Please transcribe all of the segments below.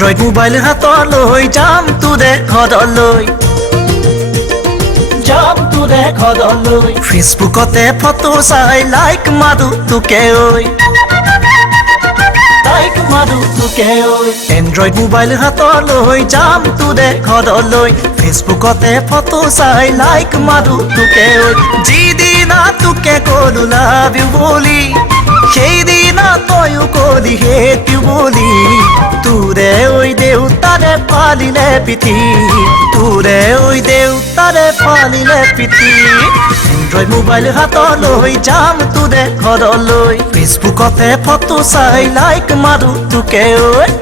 Android mobile হাতলৈ যাম তোৰে ঘৰলৈ ফেচবুকতে ফটো চাই লাইক মাৰো তোকে ঐ এন্ড্ৰইড মোবাইল হাতলৈ যাম তোৰে ঘৰলৈ ফেচবুকতে ফটো চাই লাইক মাৰো তোকে ঐ যিদিনা তোকে ক'লো লাভ ইউ বুলি সেইদিনা তয়ো ক'লি হেট ইউ বুলি তোৰে ঐ দেউতাৰে ফালিলে পিঠি তোৰে ঐ দেউতাৰে ফালিলে পিঠি এন্ড্ৰইড মোবাইল হাতলৈ যাম তোৰে ঘৰলৈ ফেচবুকতে ফটো চাই লাইক মাৰো তোকে ঐ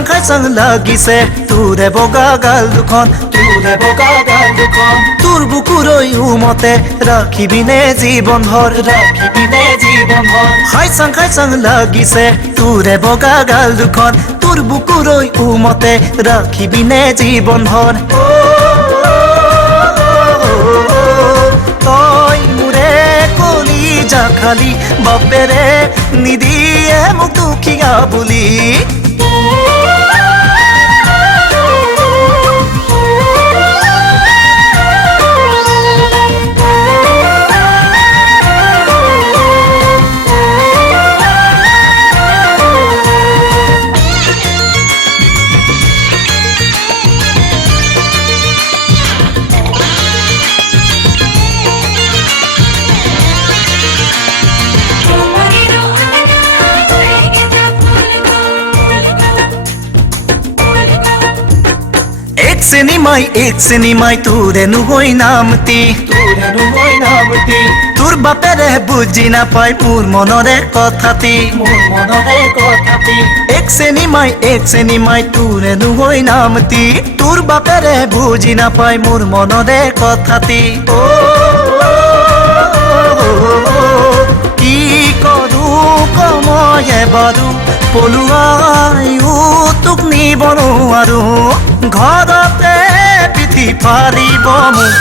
খাই চাং লাগিছে তোৰে বগা গাল দুখন তোৰ বুকুৰৈ উমতে ৰাখিবিনে জীৱন ভৰ খাই চাং লাগিছে তোৰে বগা গাল দুখন তোৰ বুকুৰৈ উমতে ৰাখিবিনে জীৱন ভৰ তই মোৰে কলিজা খালি বাপেৰে নিদিয়ে মোক দুখীয়া বুলি এক চিনেমাই তোৰে নহৈ নামতি তোৰ বাপেৰে বুজি নাপায় মোৰ মনৰে কথাটি এক চিনেমাই তোৰে নহৈ নামতি তোৰ বাপেৰে বুজি নাপায় মোৰ মনৰে কথাটি কি কৰো কময়ে বাৰু পলুৱাইও তোক নিব নোৱাৰো ঘৰতে পিঠি ফাৰিব মোক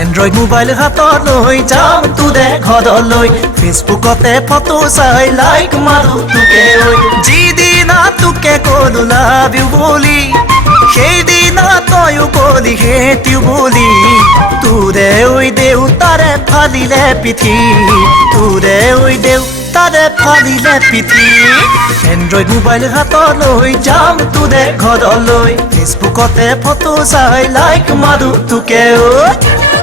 এন্ড্ৰইড মোবাইল হাতলৈ যাম তোৰে ঘৰলৈ ফেচবুকতে ফটো চাই লাইক মাৰো তোকে ঐ যিদিনা তোকে ক'লো লাভ ইউ বুলি সেইদিনা তয়ো ক'লি হেট ইউ বুলি তোৰে ঐ দেউতাৰে ফালিলে পিঠি তোৰে ঐ দেউতাৰে ফালিলে পিঠি এন্ড্ৰইড মোবাইল হাতলৈ যাম তোৰে ঘৰলৈ ফেচবুকতে ফটো চাই লাইক মাৰো তোকে ঐ